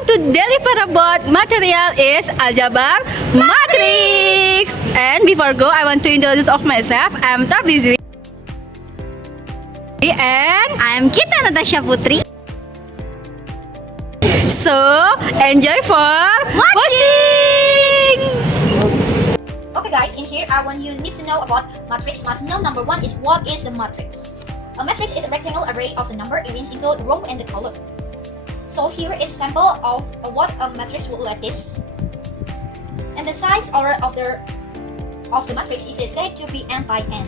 want to deliver about material is algebra matrix. And before go, I want to introduce of myself. I'm Tablizi. And I'm Kita Natasha Putri. So, enjoy for watching! Okay guys, in here I want you need to know about matrix. Must know number one is what is a matrix. A matrix is a rectangle array of the number arranged into row and the column. So here is sample of what a matrix would look like this. And the size of the matrix is said to be m by n,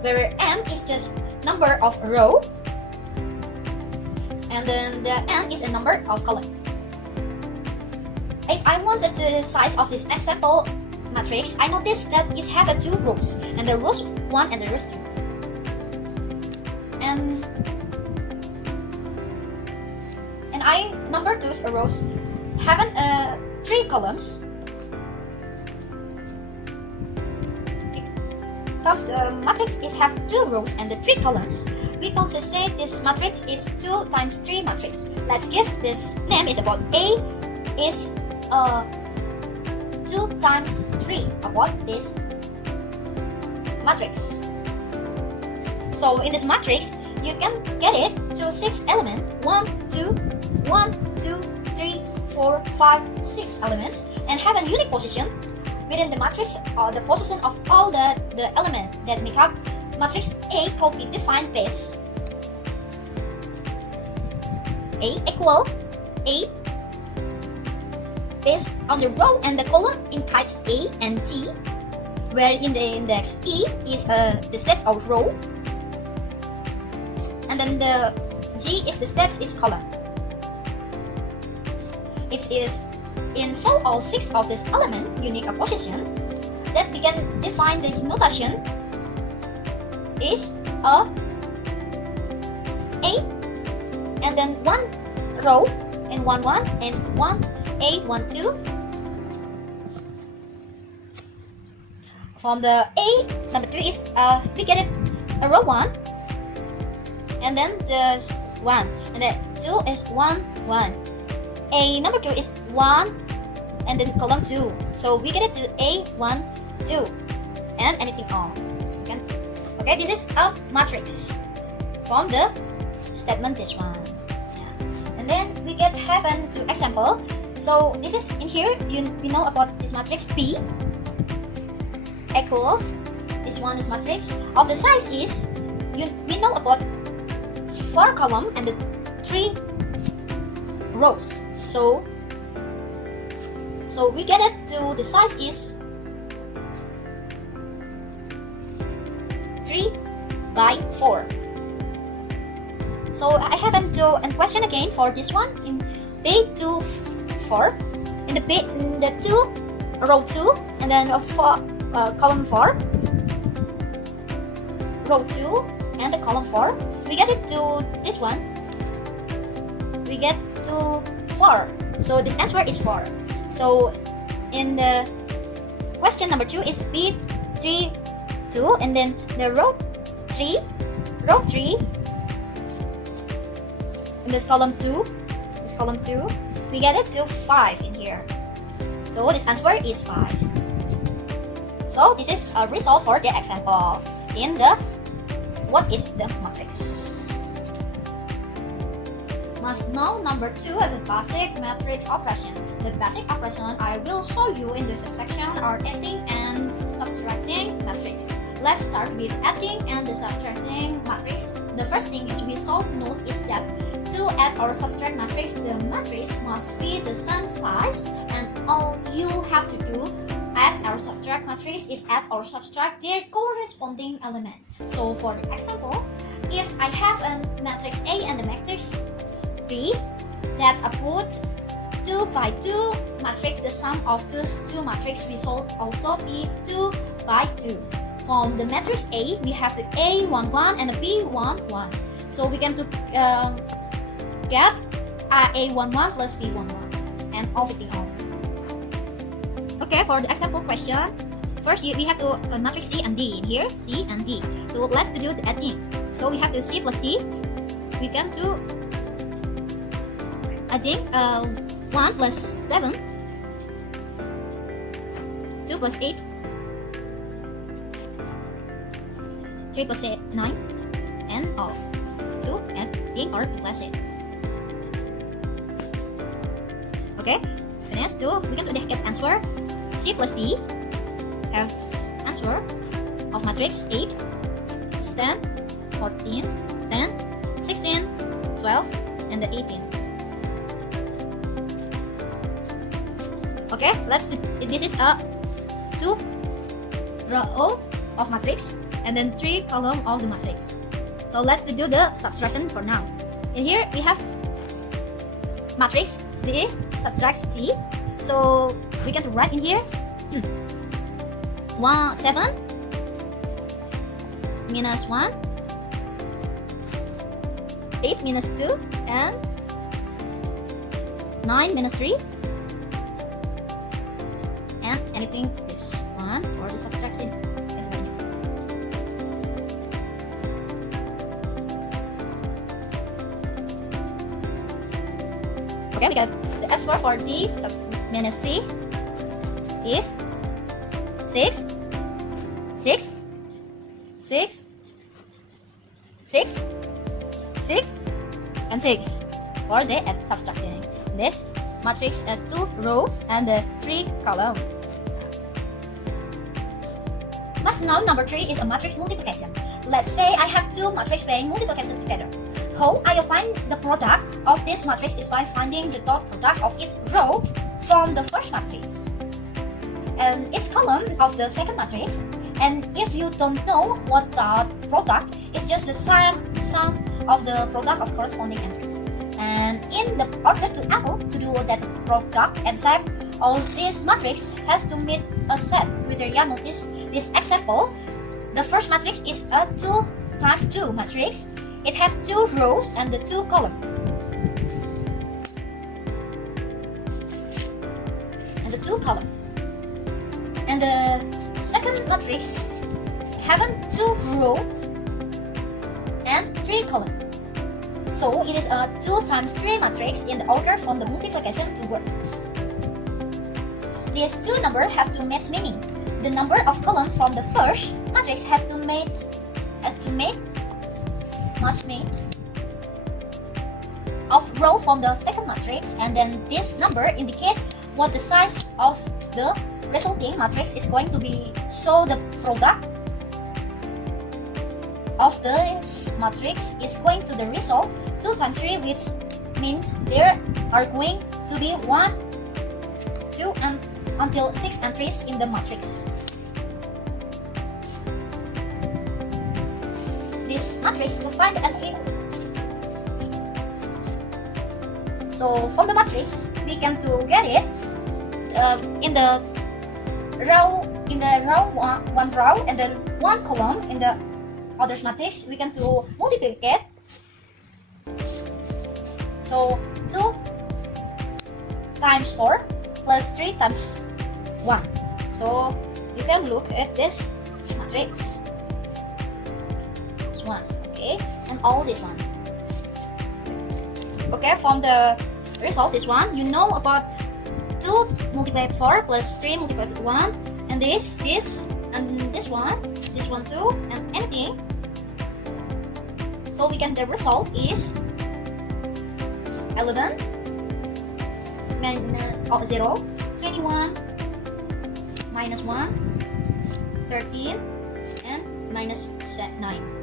where m is just number of row, and then the n is a number of column. If I wanted the size of this sample matrix, I noticed that it have two rows, and the rows 1 and the rows 2. And I number those rows having 3 columns. Because the matrix is have 2 rows and the 3 columns, we can say this matrix is 2 times 3 matrix. Let's give this name is about A is 2 times 3 about this matrix. So in this matrix, you can get it to 6 elements. 1, 2, 1, 2, 3, 4, 5, 6 elements, and have a unique position within the matrix, or the position of all the elements that make up matrix A could be defined as A equal A is on the row and the column in types A and T, where in the index E is the steps of row, and then the G is the steps is column. It is in so all 6 of this element unique position that we can define the notation is a and then 1 row and 1 1 and 1 A 1 2. From the A number 2 is we get it a row 1, and then the 1, and the 2 is 1 1. A number 2 is 1, and then column 2. So we get it to A 1 2 and anything on. Okay, this is a matrix from the statement this one. Yeah. And then we get have two example. So this is in here we know about this matrix P equals this one is matrix of the size is we know about 4 column and the 3 rows. So we get it to the size is 3 by 4. So I haven't do a question again for this one in B 2 4 in the 2 row 2 and then 4 column 4 row 2 and the column 4, we get it to this one, we get to 4. So this answer is 4. So in the question number 2 is B 3 2, and then the row 3 and this column 2 we get it to 5 in here. So this answer is 5. So this is a result for the example in the what is the matrix. Must know number 2 of the basic matrix operation. The basic operation I will show you in this section are adding and subtracting matrix. Let's start with adding and the subtracting matrix. The first thing is we should note is that to add or subtract matrix, the matrix must be the same size, and all you have to do add or subtract matrix is add or subtract their corresponding element. So for the example, if I have a matrix A and the matrix B that I put 2 by 2 matrix, the sum of those 2 matrix will also be 2 by 2. From the matrix A, we have the A 1 1 and the B 1 1. So we can get A 1 1 plus B 1 1 and everything on. Okay, for the example question, first we have to matrix C and D in here, C and D. So let's do the adding. So we have to C plus D. We can do adding 1 plus 7, 2 plus 8, 3 plus 9, and all. 2 and in or plus it. Okay, finish. 2. We can get answer. C plus D have answer of matrix 8, 10, 14, 10, 16, 12, and the 18. Okay, let's do. This is a 2 row of matrix and then 3 column of the matrix. So let's do the subtraction for now. In here we have matrix D subtract G. So we can write in here 7 minus 1, 8 minus 2, and 9 minus 3, and anything is 1 for the subtraction. Okay, we got the answer for D minus C is 6, 6, 6, 6, 6, and 6 for the subtraction. This matrix 2 rows and 3 columns. Must know number 3 is a matrix multiplication. Let's say I have two matrices playing multiplication together. How I find the product of this matrix is by finding the dot product of its row from the first matrix and its column of the second matrix. And if you don't know what the product is, just the sum of the product of corresponding entries. And in the order to able to do that product except all this matrix has to meet a set criteria. Notice this example. The first matrix is a 2 times 2 matrix. It has 2 rows and the 2 columns. And the 2 columns. And the second matrix have 2 rows and 3 columns. So it is a 2 times 3 matrix in the order from the multiplication to work. These two numbers have to match meaning. The number of columns from the first matrix must meet of row from the second matrix, and then this number indicate what the size of the resulting matrix is going to be. So the product of this matrix is going to the result 2 times 3, which means there are going to be 1, 2, and until 6 entries in the matrix. This matrix to find an A. So from the matrix we can to get it in the row one row and then 1 column in the other matrix we can to multiply it. So 2 times 4 plus 3 times 1. So you can look at this matrix. This one, okay, and all this one. Okay, from the result, this one, you know about 2 multiplied 4 plus 3 multiplied 1, and this, and this one too, and anything. So we can, the result is 11 0, 21, minus 1, 13, and minus 9.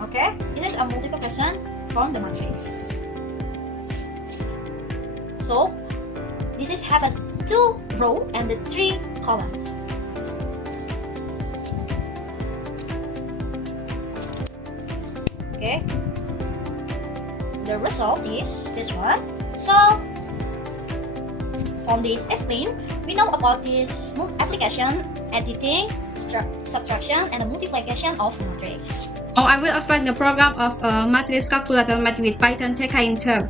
Okay, this is a multiplication from the matrix. So this is have a 2 row and the 3 column. Okay, the result is this one. So from this explain, we know about this application, editing, subtraction, and the multiplication of matrix. Now I will explain the program of a matrix calculator made with Python taking term.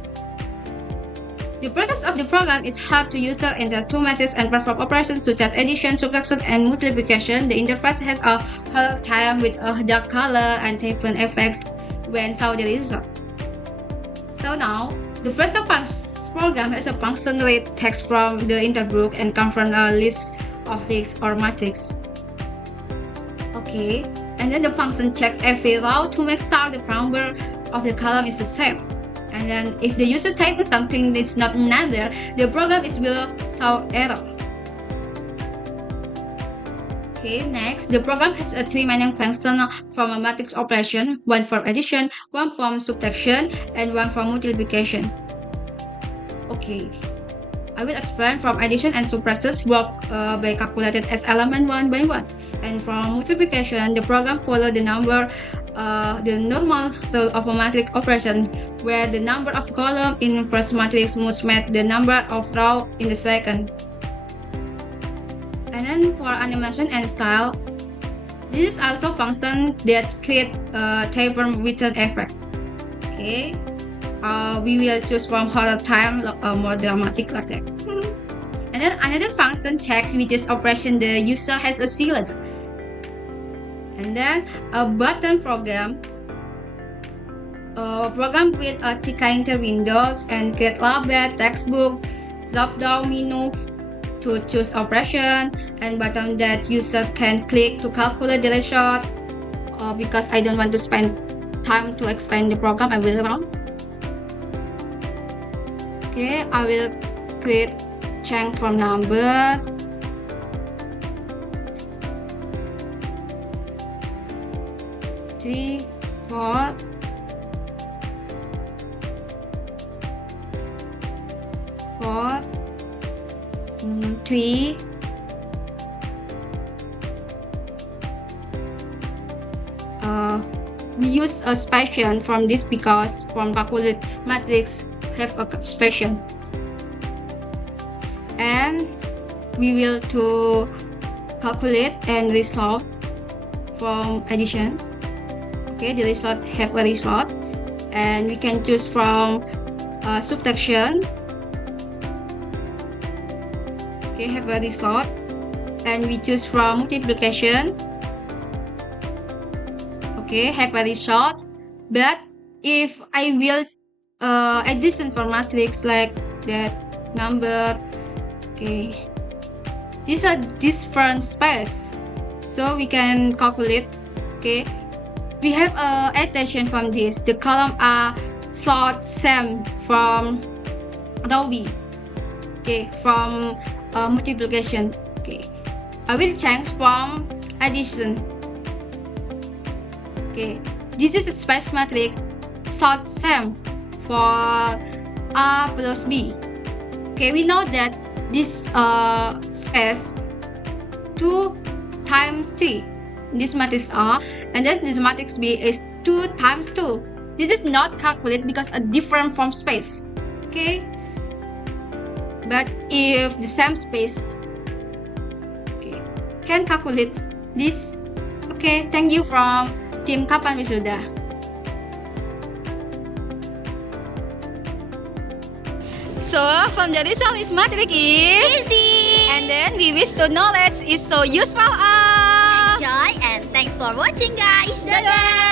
The purpose of the program is help to user enter two matrices and perform operations such as addition, subtraction, and multiplication. The interface has a hold time with a dark color and different effects when saw the result. So So now, the first program has a function read text from the intergroup and confront a list of lists or matrix. Okay, and then the function checks every row to make sure the number of the column is the same. And then if the user types something that's not number, the program will show error. Okay, next, the program has a three main functions from a matrix operation, one for addition, one from subtraction, and one for multiplication. Okay, I will explain from addition and subtraction work by calculated as element one by one. And from multiplication, the program follows the normal rule of a matrix operation, where the number of columns in first matrix must match the number of rows in the second. And then for animation and style, this is also function that create a taper return effect. Okay, we will choose from horror time more dramatic like that. And then another function check which is operation the user has a sealed. And then a button program. Program with a ticker windows and create label, textbook, drop down menu to choose operation, and button that user can click to calculate the result. Because I don't want to spend time to explain the program, I will run. Okay, I will create change from number. 3, 4, 4, 3, we use a special from this because from calculate matrix have a special, and we will to calculate and result from addition. Okay, the result have a result, and we can choose from subtraction. Okay, have a result, and we choose from multiplication. Okay, have a result. But if I will addition for matrix like that number, okay, these are different space, so we can calculate. Okay, we have addition from this. The column are slot same from row B. Okay, from multiplication. Okay, I will change from addition. Okay, this is a space matrix sort same for A plus B. Okay, we know that this space 2 times 3. This matrix A, and then this matrix B is 2 times 2. This is not calculated because a different from space. Okay, but if the same space, okay, can calculate this. Okay, thank you from Tim Kapan Wisuda. So from the result is matrix is Easy! and then we wish to knowledge is so useful. Enjoy and thanks for watching guys. Dadah!